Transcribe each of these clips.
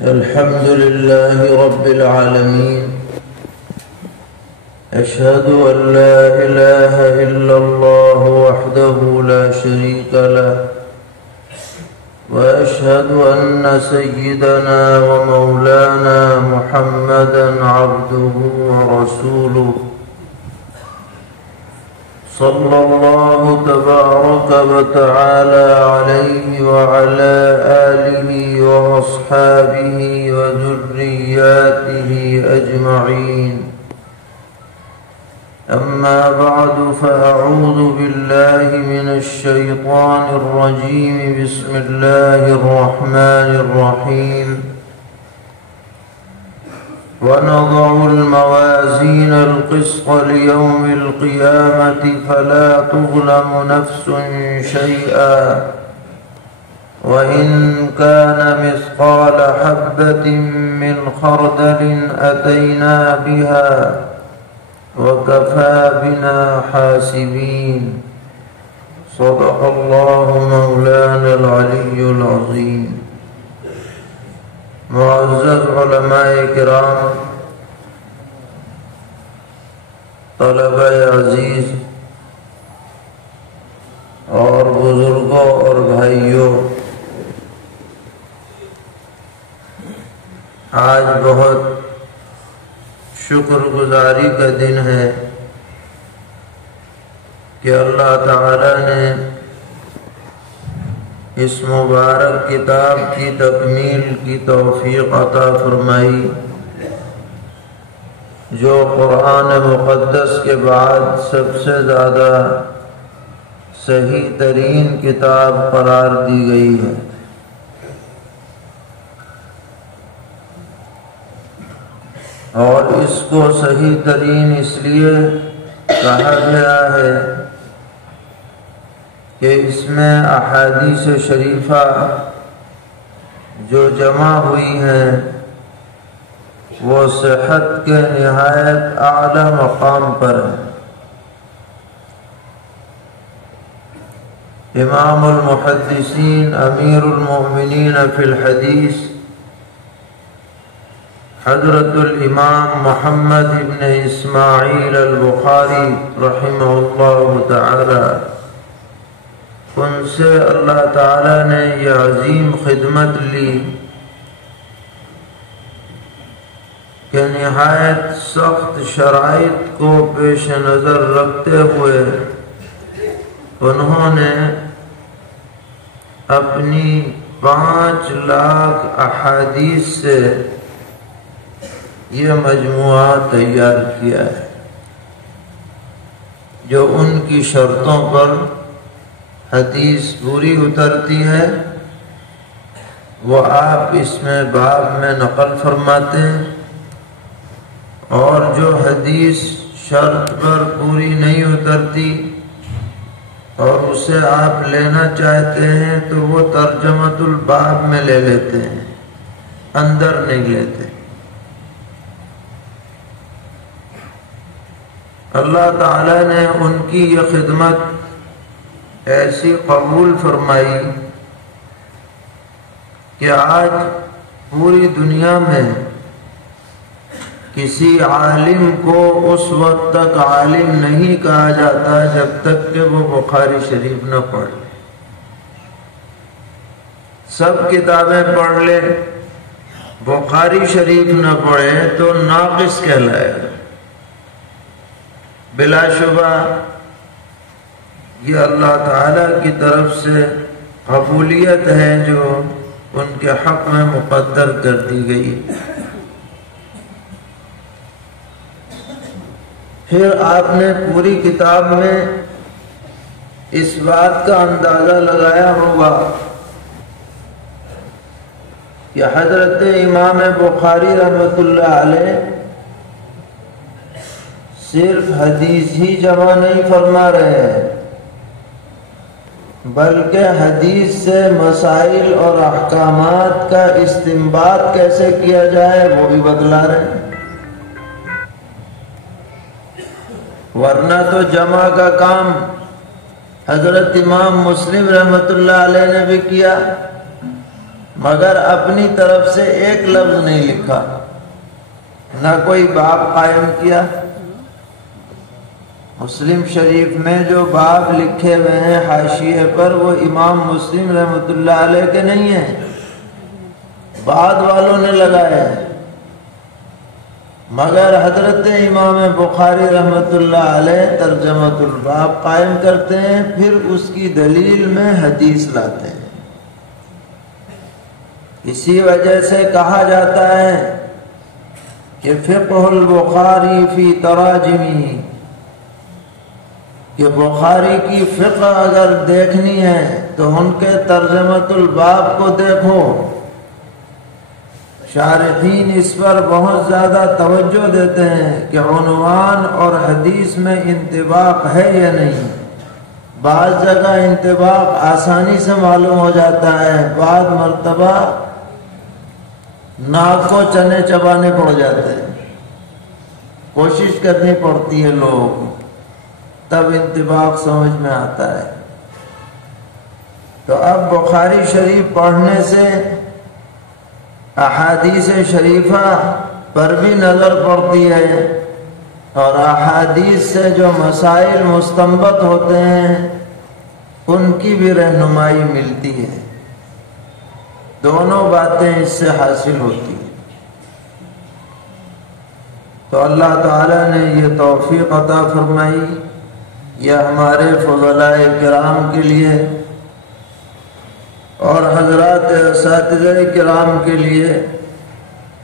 الحمد لله رب العالمين. أشهد أن لا إله إلا الله وحده لا شريك له، وأشهد أن سيدنا ومولانا محمدا عبده ورسوله، صلى الله تبارك وتعالى عليه وعلى آله وأصحابه وذرياته أجمعين. أما بعد، فأعوذ بالله من الشيطان الرجيم. بسم الله الرحمن الرحيم. ونضع الموازين القسط ليوم القيامة فلا تظلم نفس شيئا وإن كان مثقال حبة من خردل أتينا بها وكفى بنا حاسبين. صدق الله مولانا العلي العظيم. معزز علماء کرام، طلبہ عزیز اور بزرگوں اور بھائیوں، آج بہت شکر گزاری کا دن ہے کہ اللہ تعالی نے اس مبارک کتاب کی تکمیل کی توفیق عطا فرمائی، جو قرآن مقدس کے بعد سب سے زیادہ صحیح ترین کتاب قرار دی گئی ہے۔ اور اس کو صحیح ترین اس لیے کہا گیا ہے کہ اس میں احادیث شریفہ جو جمع ہوئی ہیں وہ صحت کے نہایت اعلی مقام پر ہے۔ امام المحدثین امیر المؤمنین فی الحدیث حضرت الامام محمد ابن اسماعیل البخاری رحمہ اللہ تعالی، ان سے اللہ تعالیٰ نے یہ عظیم خدمت لی کہ نہایت سخت شرائط کو پیش نظر رکھتے ہوئے انہوں نے اپنی 5 لاکھ احادیث سے یہ مجموعہ تیار کیا ہے، جو ان کی شرطوں پر حدیث پوری اترتی ہے وہ آپ اس میں باب میں نقل فرماتے ہیں، اور جو حدیث شرط پر پوری نہیں اترتی اور اسے آپ لینا چاہتے ہیں تو وہ ترجمۃ الباب میں لے لیتے ہیں، اندر نہیں لیتے۔ اللہ تعالی نے ان کی یہ خدمت ایسی قبول فرمائی کہ آج پوری دنیا میں کسی عالم کو اس وقت تک عالم نہیں کہا جاتا جب تک کہ وہ بخاری شریف نہ پڑھ لے۔ سب کتابیں پڑھ لے، بخاری شریف نہ پڑھے تو ناقص کہلائے گا۔ بلا شبہ یہ اللہ تعالیٰ کی طرف سے قبولیت ہے جو ان کے حق میں مقدر کر دی گئی۔ پھر آپ نے پوری کتاب میں اس بات کا اندازہ لگایا ہوگا کہ حضرت امام بخاری رحمۃ اللہ علیہ صرف حدیث ہی جمع نہیں فرما رہے ہیں، بلکہ حدیث سے مسائل اور احکامات کا استنباط کیسے کیا جائے وہ بھی بتلا رہے ہیں۔ ورنہ تو جمع کا کام حضرت امام مسلم رحمۃ اللہ علیہ نے بھی کیا، مگر اپنی طرف سے ایک لفظ نہیں لکھا، نہ کوئی باب قائم کیا۔ مسلم شریف میں جو باب لکھے ہوئے ہیں حاشیے پر، وہ امام مسلم رحمۃ اللہ علیہ کے نہیں ہیں، بعد والوں نے لگائے ہیں۔ مگر حضرت امام بخاری رحمۃ اللہ علیہ ترجمۃ الباب قائم کرتے ہیں، پھر اس کی دلیل میں حدیث لاتے ہیں۔ اسی وجہ سے کہا جاتا ہے کہ فقہ البخاری فی تراجمی، کہ بخاری کی فقہ اگر دیکھنی ہے تو ان کے ترجمۃ الباب کو دیکھو۔ شارحین اس پر بہت زیادہ توجہ دیتے ہیں کہ عنوان اور حدیث میں انطباق ہے یا نہیں۔ بعض جگہ انطباق آسانی سے معلوم ہو جاتا ہے، بعض مرتبہ ناک کو چنے چبانے پڑ جاتے ہیں، کوشش کرنی پڑتی ہے لوگ، تب انطباق سمجھ میں آتا ہے۔ تو اب بخاری شریف پڑھنے سے احادیث شریفہ پر بھی نظر پڑتی ہے، اور احادیث سے جو مسائل مستنبط ہوتے ہیں ان کی بھی رہنمائی ملتی ہے۔ دونوں باتیں اس سے حاصل ہوتی ہیں۔ تو اللہ تعالیٰ نے یہ توفیق عطا فرمائی، یہ ہمارے فضلاء کرام کے لیے اور حضرات اساتذہ کرام کے لیے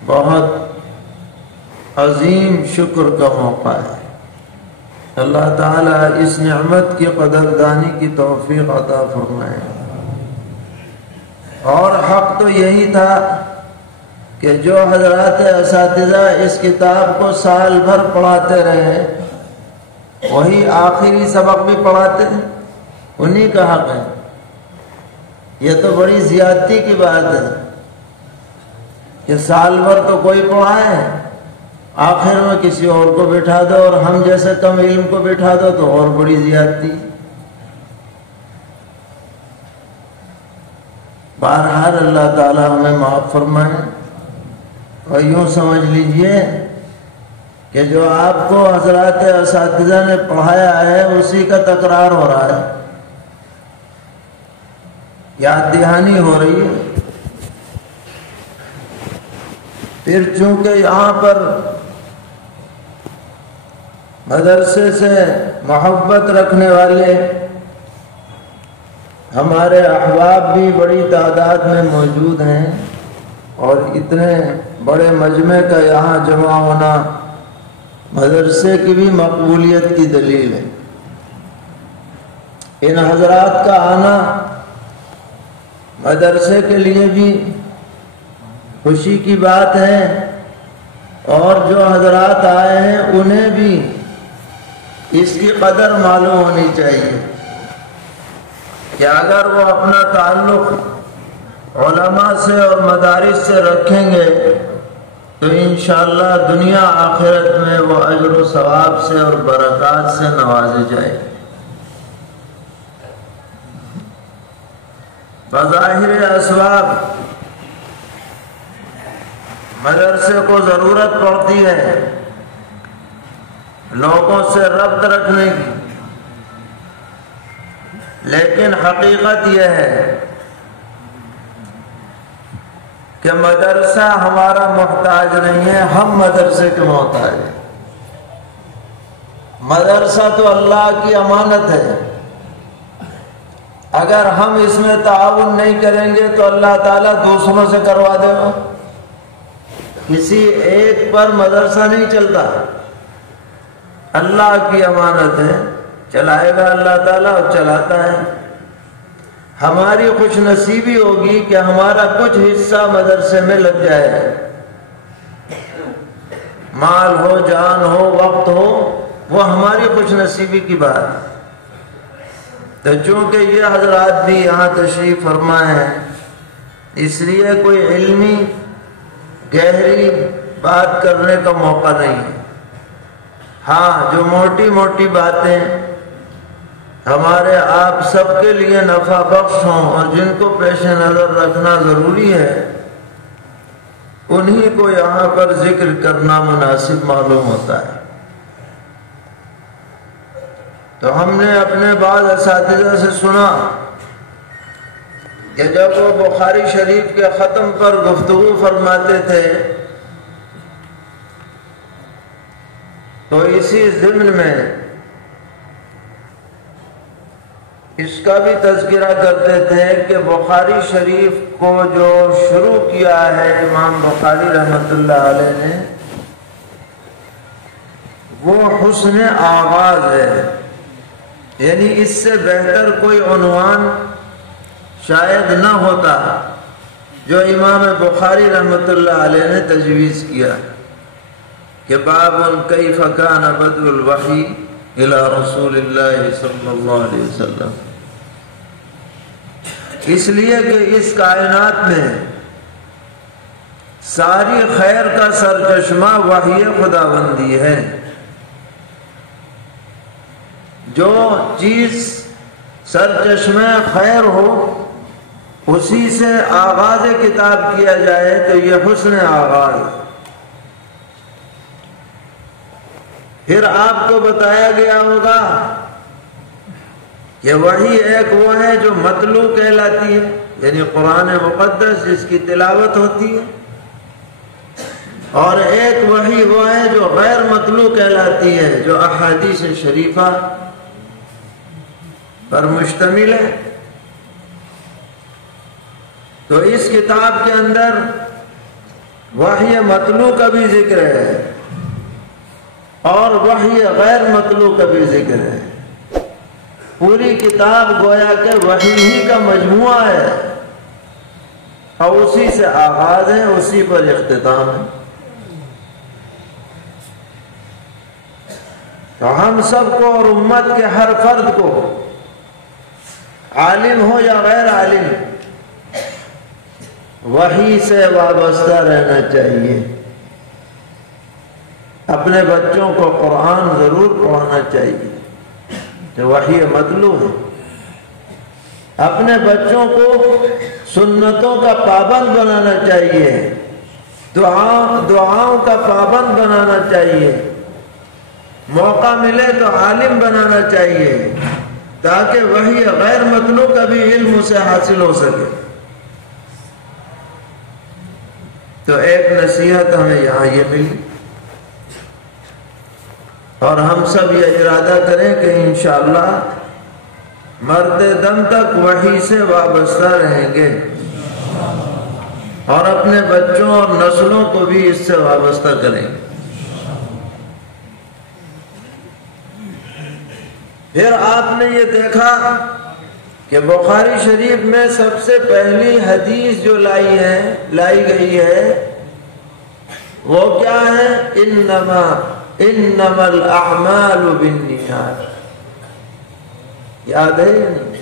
بہت عظیم شکر کا موقع ہے۔ اللہ تعالیٰ اس نعمت کی قدردانی کی توفیق عطا فرمائے۔ اور حق تو یہی تھا کہ جو حضرات اساتذہ اس کتاب کو سال بھر پڑھاتے رہے، وہی آخری سبق بھی پڑھاتے ہیں، انہی کا حق ہے۔ یہ تو بڑی زیادتی کی بات ہے کہ سال بھر تو کوئی پڑھائے، آخر میں کسی اور کو بٹھا دو، اور ہم جیسے کم علم کو بٹھا دو تو اور بڑی زیادتی۔ بہرحال اللہ تعالیٰ ہمیں معاف فرمائے۔ اور یوں سمجھ لیجئے کہ جو آپ کو حضرات اساتذہ نے پڑھایا ہے اسی کا تکرار ہو رہا ہے، یاد دہانی ہو رہی ہے۔ پھر چونکہ یہاں پر مدرسے سے محبت رکھنے والے ہمارے احباب بھی بڑی تعداد میں موجود ہیں، اور اتنے بڑے مجمع کا یہاں جمع ہونا مدرسے کی بھی مقبولیت کی دلیل ہے۔ ان حضرات کا آنا مدرسے کے لیے بھی خوشی کی بات ہے، اور جو حضرات آئے ہیں انہیں بھی اس کی قدر معلوم ہونی چاہیے کہ اگر وہ اپنا تعلق علماء سے اور مدارس سے رکھیں گے تو انشاءاللہ دنیا آخرت میں وہ اجر و ثواب سے اور برکات سے نوازے جائے۔ بظاہر اسباب مدرسے کو ضرورت پڑتی ہے لوگوں سے ربط رکھنے کی، لیکن حقیقت یہ ہے کہ مدرسہ ہمارا محتاج نہیں ہے، ہم مدرسے کے محتاج ہیں۔ مدرسہ تو اللہ کی امانت ہے، اگر ہم اس میں تعاون نہیں کریں گے تو اللہ تعالیٰ دوسروں سے کروا دے گا۔ کسی ایک پر مدرسہ نہیں چلتا، اللہ کی امانت ہے، چلائے گا اللہ تعالیٰ اور چلاتا ہے۔ ہماری خوش نصیبی ہوگی کہ ہمارا کچھ حصہ مدرسے میں لگ جائے، مال ہو، جان ہو، وقت ہو، وہ ہماری خوش نصیبی کی بات۔ تو چونکہ یہ حضرات بھی یہاں تشریف فرما ہیں، اس لیے کوئی علمی گہری بات کرنے کا موقع نہیں ہے۔ ہاں جو موٹی موٹی باتیں ہمارے آپ سب کے لیے نفع بخش ہوں اور جن کو پیش نظر رکھنا ضروری ہے انہی کو یہاں پر ذکر کرنا مناسب معلوم ہوتا ہے۔ تو ہم نے اپنے بعض اساتذہ سے سنا کہ جب وہ بخاری شریف کے ختم پر گفتگو فرماتے تھے تو اسی ضمن میں اس کا بھی تذکرہ کرتے تھے کہ بخاری شریف کو جو شروع کیا ہے امام بخاری رحمۃ اللہ علیہ نے وہ حسن آغاز ہے، یعنی اس سے بہتر کوئی عنوان شاید نہ ہوتا جو امام بخاری رحمۃ اللہ علیہ نے تجویز کیا کہ باب کیف کان بدء الوحی الی رسول اللہ صلی اللہ علیہ وسلم، اس لیے کہ اس کائنات میں ساری خیر کا سرچشمہ وحی خداوندی ہے۔ جو چیز سرچشمہ خیر ہو اسی سے آغاز کتاب کیا جائے تو یہ حسن آغاز ہے۔ پھر آپ کو بتایا گیا ہوگا کہ وحی ایک وہ ہے جو متلو کہلاتی ہے، یعنی قرآن مقدس جس کی تلاوت ہوتی ہے، اور ایک وحی وہ ہے جو غیر متلو کہلاتی ہے جو احادیث شریفہ پر مشتمل ہے۔ تو اس کتاب کے اندر وحی متلو کا بھی ذکر ہے اور وحی غیر متلو کا بھی ذکر ہے۔ پوری کتاب گویا کہ وحی ہی کا مجموعہ ہے اور اسی سے آغاز ہے، اسی پر اختتام ہے۔ تو ہم سب کو اور امت کے ہر فرد کو، عالم ہو یا غیر عالم، وحی سے وابستہ رہنا چاہیے۔ اپنے بچوں کو قرآن ضرور پڑھانا چاہیے جو وحی متلو ہے۔ اپنے بچوں کو سنتوں کا پابند بنانا چاہیے، دعاؤں کا پابند بنانا چاہیے، موقع ملے تو عالم بنانا چاہیے تاکہ وحی غیر متلو کا بھی علم اسے حاصل ہو سکے۔ تو ایک نصیحت ہمیں یہاں یہ ملی اور ہم سب یہ ارادہ کریں کہ انشاءاللہ مرتے دم تک وحی سے وابستہ رہیں گے اور اپنے بچوں اور نسلوں کو بھی اس سے وابستہ کریں گے۔ پھر آپ نے یہ دیکھا کہ بخاری شریف میں سب سے پہلی حدیث جو لائی گئی ہے وہ کیا ہے؟ انما الاعمال بالنیات۔ یاد ہے یا نہیں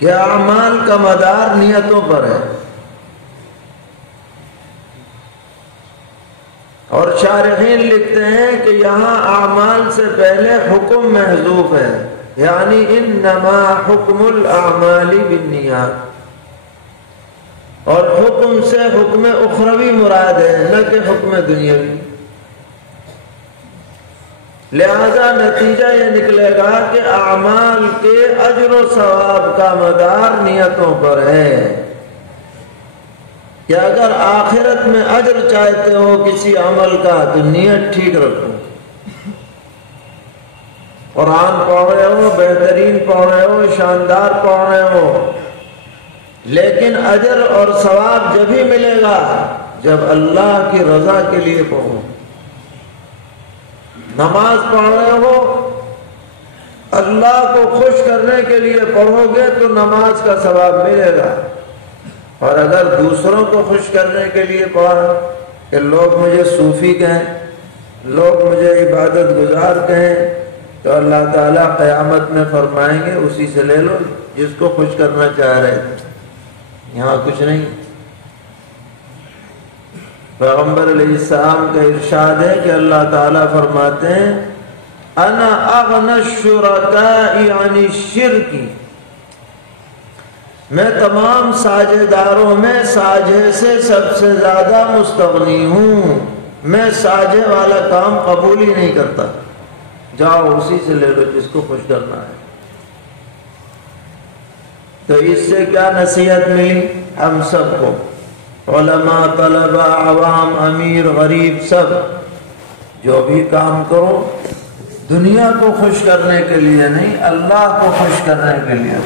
کہ اعمال کا مدار نیتوں پر ہے، اور شارحین لکھتے ہیں کہ یہاں اعمال سے پہلے حکم محذوف ہے، یعنی انما حکم الاعمال بالنیات، اور حکم سے حکم اخروی مراد ہے نہ کہ حکم دنیاوی۔ لہذا نتیجہ یہ نکلے گا کہ اعمال کے اجر و ثواب کا مدار نیتوں پر ہے کہ اگر آخرت میں اجر چاہتے ہو کسی عمل کا تو نیت ٹھیک رکھو۔ قرآن پڑھ رہے ہو، بہترین پڑھ رہے ہو، شاندار پڑھ رہے ہو، لیکن اجر اور ثواب جبھی ملے گا جب اللہ کی رضا کے لیے پڑھو۔ نماز پڑھ رہے ہو، اللہ کو خوش کرنے کے لیے پڑھو گے تو نماز کا ثواب ملے گا، اور اگر دوسروں کو خوش کرنے کے لیے پڑھا کہ لوگ مجھے صوفی کہیں، لوگ مجھے عبادت گزار کہیں، تو اللہ تعالیٰ قیامت میں فرمائیں گے اسی سے لے لو جس کو خوش کرنا چاہ رہے تھے، یہاں کچھ نہیں۔ پیغمبر علیہ السلام کا ارشاد ہے کہ اللہ تعالیٰ فرماتے ہیں انا اغنى الشرکاء عن الشرک، میں تمام ساجھےداروں میں ساجھے سے سب سے زیادہ مستغنی ہوں، میں ساجھے والا کام قبول ہی نہیں کرتا، جاؤ اسی سے لے لو جس کو خوش کرنا ہے۔ تو اس سے کیا نصیحت ملی ہم سب کو، علماء، طلباء، عوام، امیر، غریب، سب جو بھی کام کرو دنیا کو خوش کرنے کے لیے نہیں، اللہ کو خوش کرنے کے لیے،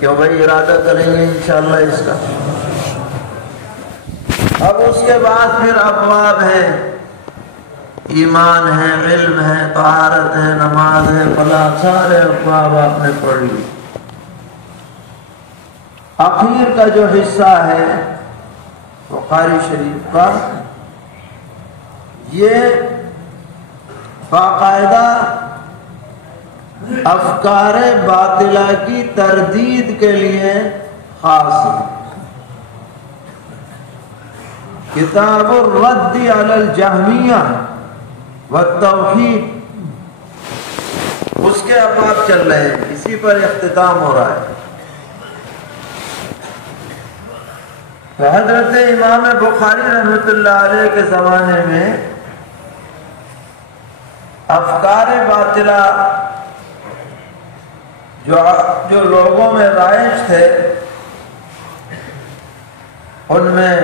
کیوں بھائی ارادہ کریں گے انشاءاللہ اس کا۔ اب اس کے بعد پھر ابواب ہیں، ایمان ہے، علم ہے، طہارت ہے، نماز ہے، فلاں، سارے ابواب آپ نے پڑھ لی۔ آخر کا جو حصہ ہے بخاری شریف کا، یہ باقاعدہ افکار باطلہ کی تردید کے لیے خاص ہے۔ کتاب الرد علی الجہمیہ والتوحید، اس کے ابواب چل رہے ہیں، اسی پر اختتام ہو رہا ہے۔ تو حضرت امام بخاری رحمۃ اللہ علیہ کے زمانے میں افکار باطلہ جو لوگوں میں رائج تھے، ان میں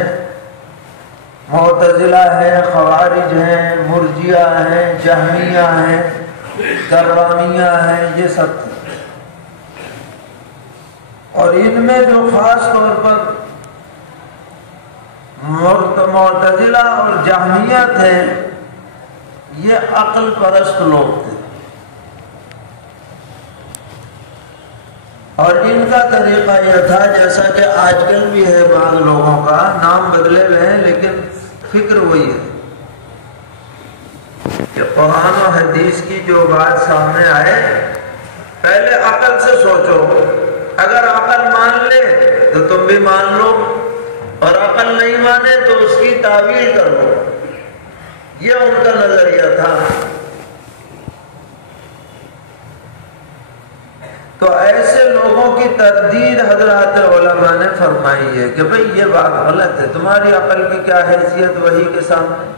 معتزلہ ہے، خوارج ہیں، مرجئہ ہیں، جہمیہ ہیں، کرامیہ ہیں، یہ سب تھے۔ اور ان میں جو خاص طور پر معتزلہ اور جہمیہ تھے، یہ عقل پرست لوگ تھے، اور ان کا طریقہ یہ تھا، جیسا کہ آج کل بھی ہے بعض لوگوں کا، نام بدلے ہوئے ہیں لیکن فکر وہی ہے کہ قرآن و حدیث کی جو بات سامنے آئے پہلے عقل سے سوچو، اگر عقل مان لے تو تم بھی مان لو، اور عقل نہیں مانے تو اس کی تعویل کر لو، یہ ان کا نظریہ تھا۔ تو ایسے لوگوں کی تردید حضرات علماء نے فرمائی ہے کہ بھئی یہ بات غلط ہے، تمہاری عقل کی کیا حیثیت وحی کے سامنے؟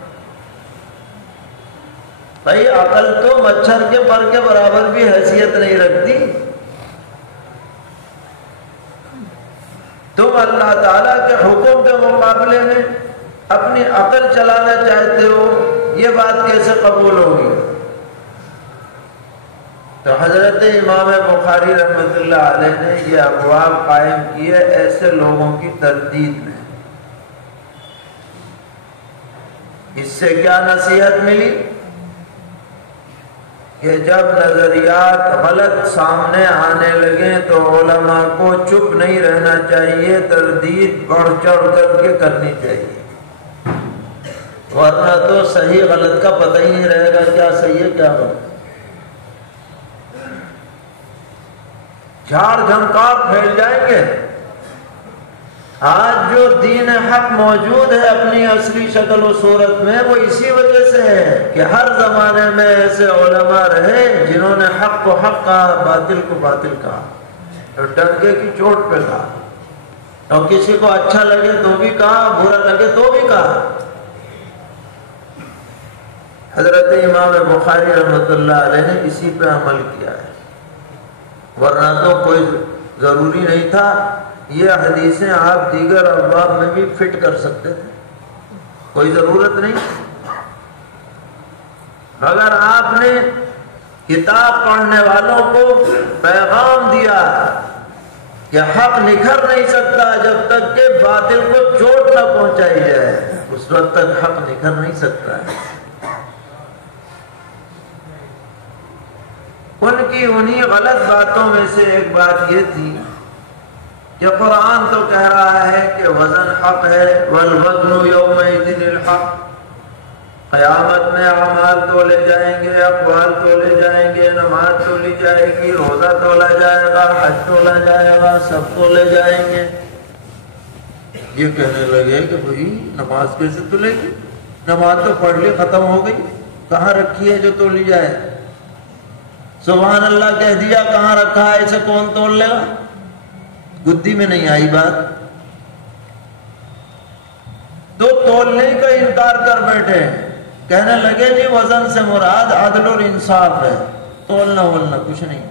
بھئی عقل تو مچھر کے پر کے برابر بھی حیثیت نہیں رکھتی۔ تم اللہ تعالیٰ کے حکم کے مقابلے میں اپنی عقل چلانا چاہتے ہو، یہ بات کیسے قبول ہوگی؟ تو حضرت امام بخاری رحمۃ اللہ علیہ نے یہ ابواب قائم کیے ایسے لوگوں کی تردید میں۔ اس سے کیا نصیحت ملی کہ جب نظریات غلط سامنے آنے لگیں تو علماء کو چپ نہیں رہنا چاہیے، تردید بڑھ چڑھ کر کے کرنی چاہیے، ورنہ تو صحیح غلط کا پتہ ہی نہیں رہے گا، کیا صحیح ہے کیا غلط۔ جھاڑ جھنکار پھیل جائیں گے۔ آج جو دین حق موجود ہے اپنی اصلی شکل و صورت میں، وہ اسی وجہ سے ہے کہ ہر زمانے میں ایسے علماء رہے جنہوں نے حق کو حق کہا، باطل کو باطل کہا، اور ڈنکے کی چوٹ پہ کہا، اور کسی کو اچھا لگے تو بھی کہا، برا لگے تو بھی کہا۔ حضرت امام بخاری رحمۃ اللہ علیہ نے اسی پہ عمل کیا ہے، ورنہ تو کوئی ضروری نہیں تھا، یہ حدیثیں آپ دیگر ابواب میں بھی فٹ کر سکتے تھے، کوئی ضرورت نہیں۔ اگر آپ نے کتاب پڑھنے والوں کو پیغام دیا کہ حق نکھر نہیں سکتا جب تک کہ باطل کو چوٹ نہ پہنچائی جائے، اس وقت تک حق نکھر نہیں سکتا ہے۔ ان کی انہی غلط باتوں میں سے ایک بات یہ تھی کہ قرآن تو کہہ رہا ہے کہ وزن حق ہے، والوزن یومئذ الحق، قیامت میں اعمال تولے جائیں گے، اقوال تولے جائیں گے، نماز تولی جائے گی، روزہ تولا جائے گا، حج تولا جائے گا، سب تولے جائیں گے۔ یہ کہنے لگے کہ بھئی نماز کیسے تلے گی، نماز تو پڑھ لی ختم ہو گئی، کہاں رکھی ہے جو تولی جائے؟ سبحان اللہ کہہ دیا، کہاں رکھا ہے اسے کون تول لے گا؟ گدی میں نہیں آئی بات، تو تولنے کا انکار کر بیٹھے، کہنے لگے جی وزن سے مراد عدل اور انصاف ہے، تولنا وولنا کچھ نہیں۔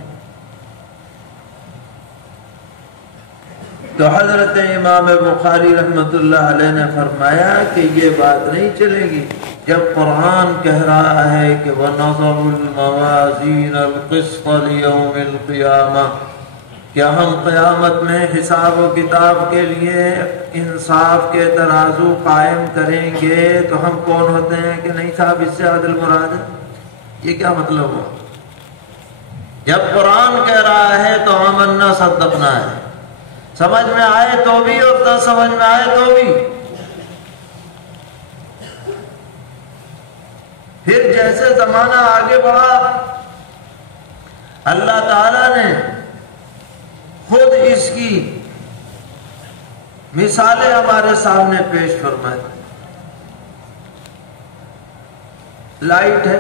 تو حضرت امام بخاری رحمۃ اللہ علیہ نے فرمایا کہ یہ بات نہیں چلے گی جب قرآن کہہ رہا ہے کہ وَنَضَعُ الْمَوَازِينَ الْقِسْطَ لِيَوْمِ الْقِيَامَةِ، کیا ہم قیامت میں حساب و کتاب کے لیے انصاف کے ترازو قائم کریں گے؟ تو ہم کون ہوتے ہیں کہ نہیں صاحب اس سے عدل مراد ہے؟ یہ کیا مطلب ہوا؟ جب قرآن کہہ رہا ہے تو آمنا صدقنا ہے، سمجھ میں آئے تو بھی اور نہ سمجھ میں آئے تو بھی۔ پھر جیسے زمانہ آگے بڑھا اللہ تعالیٰ نے خود اس کی مثالیں ہمارے سامنے پیش فرمائی۔ لائٹ ہے،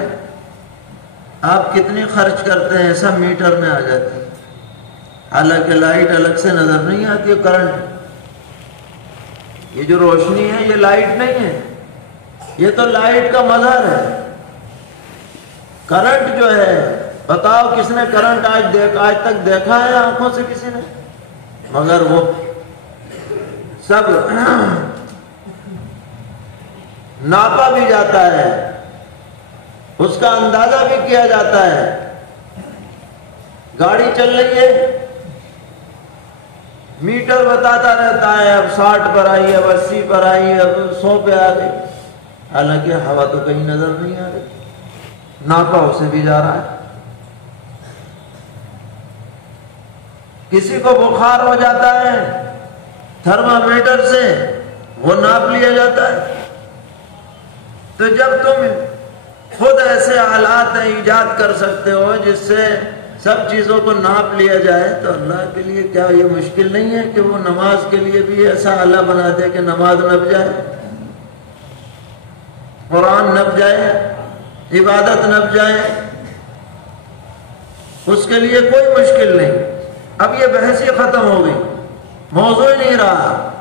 آپ کتنی خرچ کرتے ہیں سب میٹر میں آ جاتی ہے، حالانکہ لائٹ الگ سے نظر نہیں آتی ہے، کرنٹ، یہ جو روشنی ہے یہ لائٹ نہیں ہے، یہ تو لائٹ کا مظہر ہے۔ کرنٹ جو ہے، بتاؤ کس نے کرنٹ آج تک دیکھا ہے آنکھوں سے کسی نے؟ مگر وہ سب ناپا بھی جاتا ہے، اس کا اندازہ بھی کیا جاتا ہے۔ گاڑی چل رہی ہے، میٹر بتاتا رہتا ہے اب 60 پر آئی، اب 80 پر آئی، اب 100 پہ آ گئی، حالانکہ ہوا تو کہیں نظر نہیں آ رہی، ناپا اسے بھی جا رہا ہے۔ کسی کو بخار ہو جاتا ہے، تھرمامیٹر سے وہ ناپ لیا جاتا ہے۔ تو جب تم خود ایسے آلات ایجاد کر سکتے ہو جس سے سب چیزوں کو ناپ لیا جائے، تو اللہ کے لیے کیا یہ مشکل نہیں ہے کہ وہ نماز کے لیے بھی ایسا آلہ بنا دے کہ نماز نپ جائے، قرآن نپ جائے، عبادت نپ جائے، اس کے لیے کوئی مشکل نہیں۔ اب یہ بحث ہی ختم ہو گئی، موضوع ہی نہیں رہا،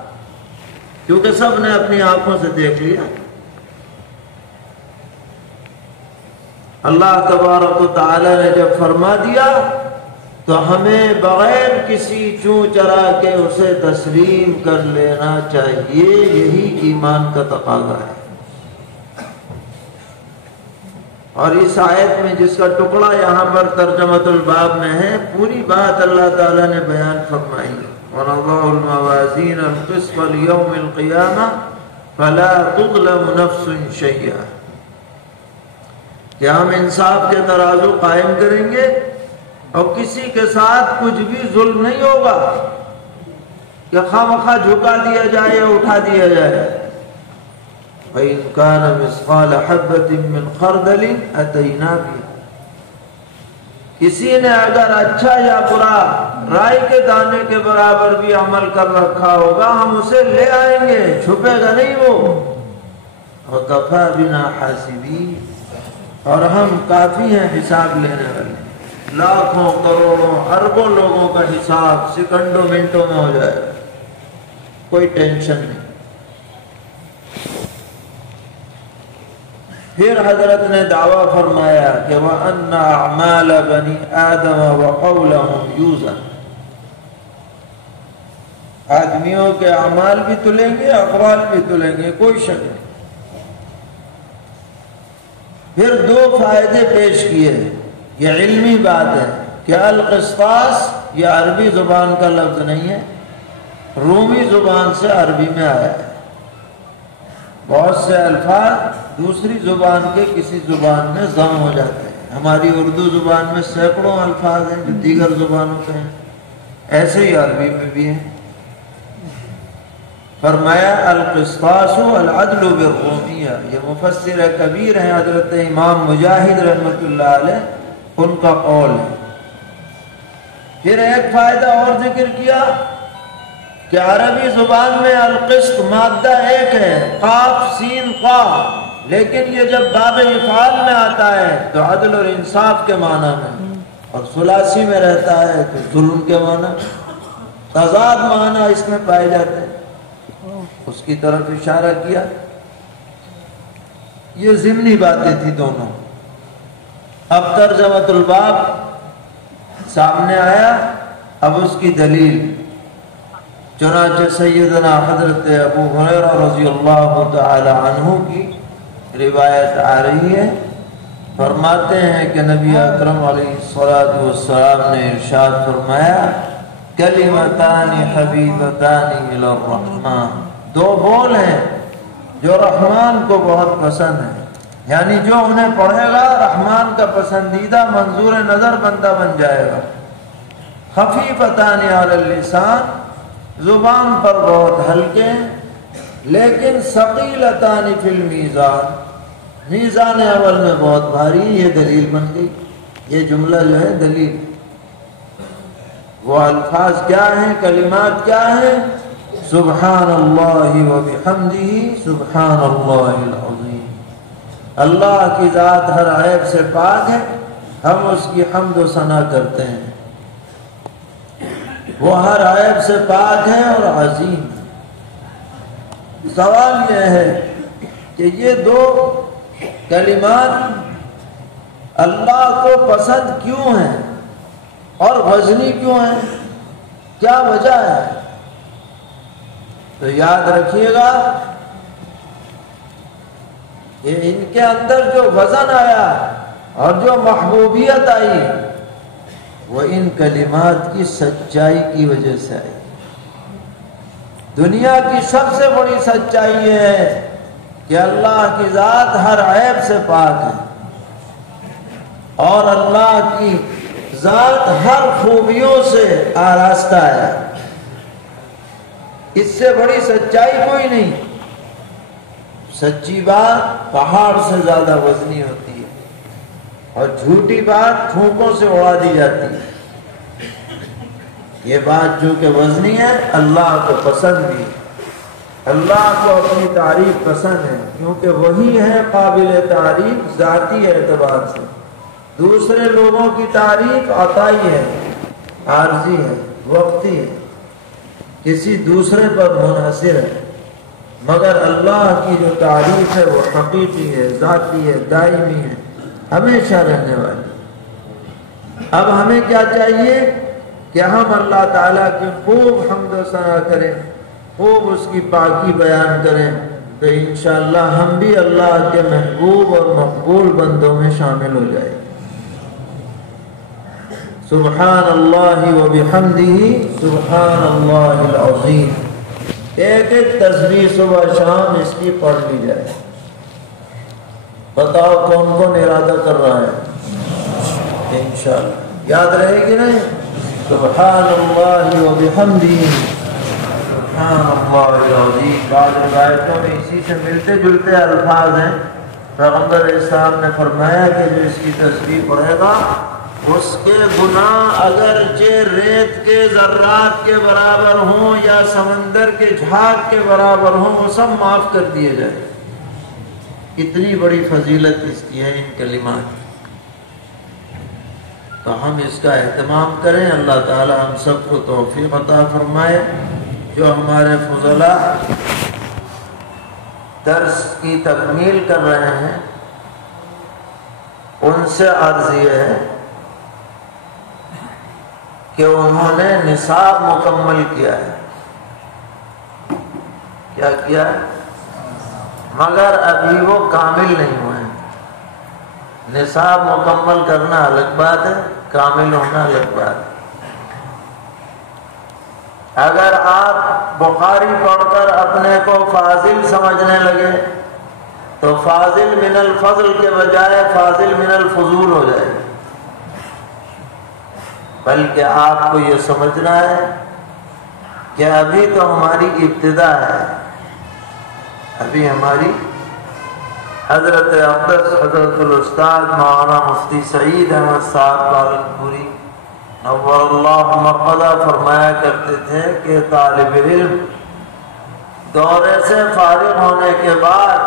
کیونکہ سب نے اپنی آنکھوں سے دیکھ لیا۔ اللہ تبارک و تعالی نے جب فرما دیا تو ہمیں بغیر کسی چوں چرا کے اسے تسلیم کر لینا چاہیے، یہی ایمان کا تقاضا ہے۔ اور اس آیت میں جس کا ٹکڑا یہاں پر ترجمۃ الباب میں ہے، پوری بات اللہ تعالیٰ نے بیان فرمائی۔ وَنَضَعُ الْمَوَازِينَ الْقِسْطَ لِيَوْمِ الْقِيَامَةِ فَلَا تُظْلَمُ نَفْسٌ شَيْئًا، کہ ہم انصاف کے ترازو قائم کریں گے اور کسی کے ساتھ کچھ بھی ظلم نہیں ہوگا کہ خواہ جھکا دیا جائے یا اٹھا دیا جائے۔ وَإِنْ كَانَ مِثْقَالَ حَبَّةٍ مِّنْ خَرْدَلٍ أَتَيْنَا بِهَا، کسی نے اگر اچھا یا برا رائی کے دانے کے برابر بھی عمل کر رکھا ہوگا، ہم اسے لے آئیں گے، چھپے گا نہیں وہ۔ وَكَفَى بِنَا حَاسِبِينَ، اور ہم کافی ہیں حساب لینے والے، لاکھوں کروڑوں اربوں لوگوں کا حساب سیکنڈوں منٹوں میں ہو جائے، کوئی ٹینشن نہیں۔ پھر حضرت نے دعویٰ فرمایا کہ وَأَنَّ أَعْمَالَ بَنِي آدَمَ وَقَوْلَهُمْ يُوزَنُ، آدمیوں کے اعمال بھی تلیں گے، اقوال بھی تلیں گے، کوئی شک نہیں۔ پھر دو فائدے پیش کیے، یہ علمی بات ہے کہ القسطاس یہ عربی زبان کا لفظ نہیں ہے، رومی زبان سے عربی میں آیا ہے۔ بہت سے الفاظ دوسری زبان کے کسی زبان میں ضم ہو جاتے ہیں، ہماری اردو زبان میں سینکڑوں الفاظ ہیں جو دیگر زبانوں کے ہیں، ایسے ہی عربی میں بھی ہیں۔ فرمایا القسطاس العدل بالرومیہ، یہ مفسر کبیر ہیں حضرت امام مجاہد رحمۃ اللہ علیہ، ان کا قول ہے۔ پھر ایک فائدہ اور ذکر کیا کہ عربی زبان میں القسط مادہ ایک ہے، قاف سین قاف، لیکن یہ جب باب افعال میں آتا ہے تو عدل اور انصاف کے معنی میں، اور ثلاثی میں رہتا ہے تو ظلم کے معنی، تضاد معنی اس میں پائے جاتے ہیں، اس کی طرف اشارہ کیا۔ یہ ضمنی باتیں تھی دونوں۔ اب ترجمۃ الباب سامنے آیا، اب اس کی دلیل۔ چنانچہ سیدنا حضرت ابو ہریرہ رضی اللہ تعالی عنہ کی روایت آ رہی ہے، فرماتے ہیں کہ نبی اکرم علیہ الصلوۃ والسلام نے ارشاد فرمایا، کلمتان حبیبتان الی الرحمن، دو بول ہیں جو رحمان کو بہت پسند ہیں، یعنی جو انہیں پڑھے گا رحمان کا پسندیدہ منظور نظر بندہ بن جائے گا۔ خفیفتان علی اللسان، زبان پر بہت ہلکے لیکن ثقیلتان فی المیزان، میزان عمل میں بہت بھاری۔ یہ دلیل بن گئی، یہ جملہ جو ہے دلیل۔ وہ الفاظ کیا ہیں، کلمات کیا ہیں؟ سبحان اللہ و بحمدہ سبحان اللہ العظیم۔ اللہ کی ذات ہر عیب سے پاک ہے، ہم اس کی حمد و ثنا کرتے ہیں، وہ ہر عیب سے پاک ہے اور عظیم ہے۔ سوال یہ ہے کہ یہ دو کلمات اللہ کو پسند کیوں ہیں اور وزنی کیوں ہیں؟ کیا وجہ ہے؟ تو یاد رکھیے گا کہ ان کے اندر جو وزن آیا اور جو محبوبیت آئی وہ ان کلمات کی سچائی کی وجہ سے آئی۔ دنیا کی سب سے بڑی سچائی یہ ہے کہ اللہ کی ذات ہر عیب سے پاک ہے اور اللہ کی ذات ہر خوبیوں سے آراستہ ہے۔ اس سے بڑی سچائی کوئی نہیں۔ سچی بات پہاڑ سے زیادہ وزنی ہوتی ہے اور جھوٹی بات پھونکوں سے اڑا دی جاتی ہے۔ یہ بات جو کہ وزنی ہے اللہ کو پسند بھی، اللہ کو اپنی تعریف پسند ہے، کیونکہ وہی ہے قابل تعریف ذاتی اعتبار سے۔ دوسرے لوگوں کی تعریف عطائی ہے، عارضی ہے، وقتی ہے، کسی دوسرے پر منحصر ہے، مگر اللہ کی جو تعریف ہے وہ حقیقی ہے، ذاتی ہے، دائمی ہے، ہمیشہ رہنے والی۔ اب ہمیں کیا چاہیے کہ ہم اللہ تعالیٰ کی خوب حمد و ثنا کریں، خوب اس کی پاکی بیان کریں، تو انشاءاللہ ہم بھی اللہ کے محبوب اور مقبول بندوں میں شامل ہو جائیں۔ سبحان اللہ و بحمدہ سبحان اللہ العظیم، ایک ایک تسبیح صبح شام اس کی پڑھ لی جائے۔ بتاؤ کون کون ارادہ کر رہا ہے؟ انشاءاللہ یاد رہے گی نہیں؟ سبحان اللہ و بحمدہ سبحان اللہ العظیم۔ بعض روایتوں میں اسی سے ملتے جلتے الفاظ ہیں۔ پیغمبر اسلام نے فرمایا کہ جو اس کی تسبیح پڑھے گا اس کے گناہ اگرچہ ریت کے ذرات کے برابر ہوں یا سمندر کے جھاگ کے برابر ہوں، وہ سب معاف کر دیے جائیں۔ اتنی بڑی فضیلت اس کی ہے ان کلمات۔ تو ہم اس کا اہتمام کریں، اللہ تعالی ہم سب کو توفیق عطا فرمائے۔ جو ہمارے فضلاء درس کی تکمیل کر رہے ہیں ان سے عرض یہ ہے کہ انہوں نے نصاب مکمل کیا ہے۔ کیا کیا ہے؟ مگر ابھی وہ کامل نہیں ہوئے ہیں۔ نصاب مکمل کرنا الگ بات ہے، کامل ہونا الگ بات ہے۔ اگر آپ بخاری پڑھ کر اپنے کو فاضل سمجھنے لگے تو فاضل من الفضل کے بجائے فاضل من الفضول ہو جائے، بلکہ آپ کو یہ سمجھنا ہے کہ ابھی تو ہماری ابتدا ہے، ابھی ہماری حضرت اقدس حضرت الاستاذ مولانا مفتی سعید احمد صاحب پالنپوری نور اللہ مقدہ فرمایا کرتے تھے کہ طالب علم دورے سے فارغ ہونے کے بعد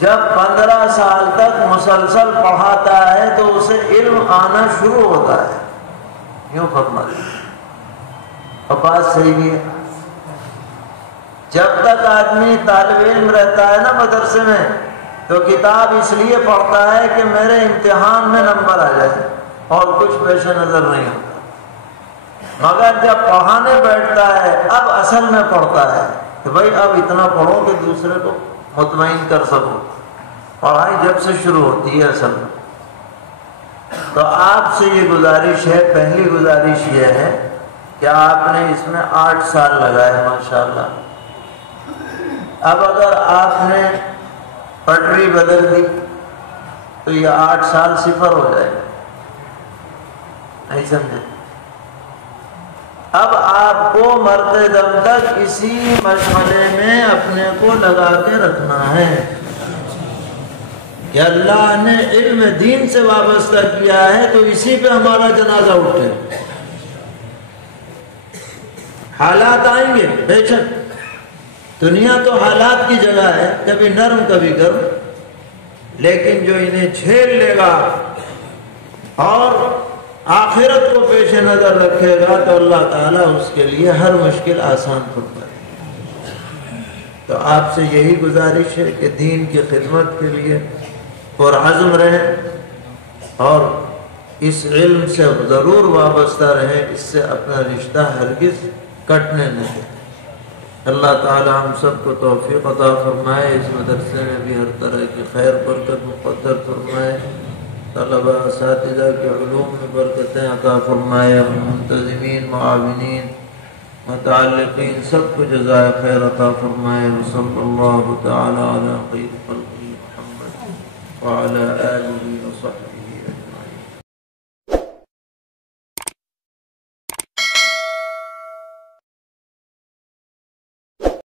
جب 15 سال تک مسلسل پڑھاتا ہے تو اسے علم آنا شروع ہوتا ہے، یوں فرماتے ہیں۔ اور بات صحیح بھی ہے، جب تک آدمی طالب علم رہتا ہے نا مدرسے میں تو کتاب اس لیے پڑھتا ہے کہ میرے امتحان میں نمبر آ جائے اور کچھ پیش نظر نہیں ہوتا، مگر جب پڑھانے بیٹھتا ہے اب اصل میں پڑھتا ہے کہ بھائی اب اتنا پڑھو کہ دوسرے کو مطمئن کر سکو۔ پڑھائی جب سے شروع ہوتی ہے اصل میں۔ تو آپ سے یہ گزارش ہے، پہلی گزارش یہ ہے کہ آپ نے اس میں 8 سال لگائے ماشاءاللہ۔ اب اگر آپ نے پٹری بدل دی تو یہ 8 سال صفر ہو جائے گا، نہیں سمجھے؟ اب آپ کو مرتے دم تک اسی مشغلے میں اپنے کو لگا کے رکھنا ہے کہ اللہ نے علم دین سے وابستہ کیا ہے تو اسی پہ ہمارا جنازہ اٹھے۔ حالات آئیں گے بے شک، دنیا تو حالات کی جگہ ہے، کبھی نرم کبھی گرم، لیکن جو انہیں جھیل لے گا اور آخرت کو پیش نظر رکھے گا تو اللہ تعالیٰ اس کے لیے ہر مشکل آسان فرمائے۔ تو آپ سے یہی گزارش ہے کہ دین کی خدمت کے لیے پرعزم رہیں اور اس علم سے ضرور وابستہ رہیں، اس سے اپنا رشتہ ہرگز کٹنے نہ دیں۔ اللہ تعالی ہم سب کو توفیق عطا فرمائے، اس مدرسے میں بھی ہر طرح کی خیر برکت مقدر فرمائے، طلبہ اساتذہ کے علوم میں برکتیں عطا فرمائے، منتظمین معاونین متعلقین سب کو جزائے خیر عطا فرمائے۔ صلی اللہ تعالی علی خیر خلقہ محمد وعلی آلہ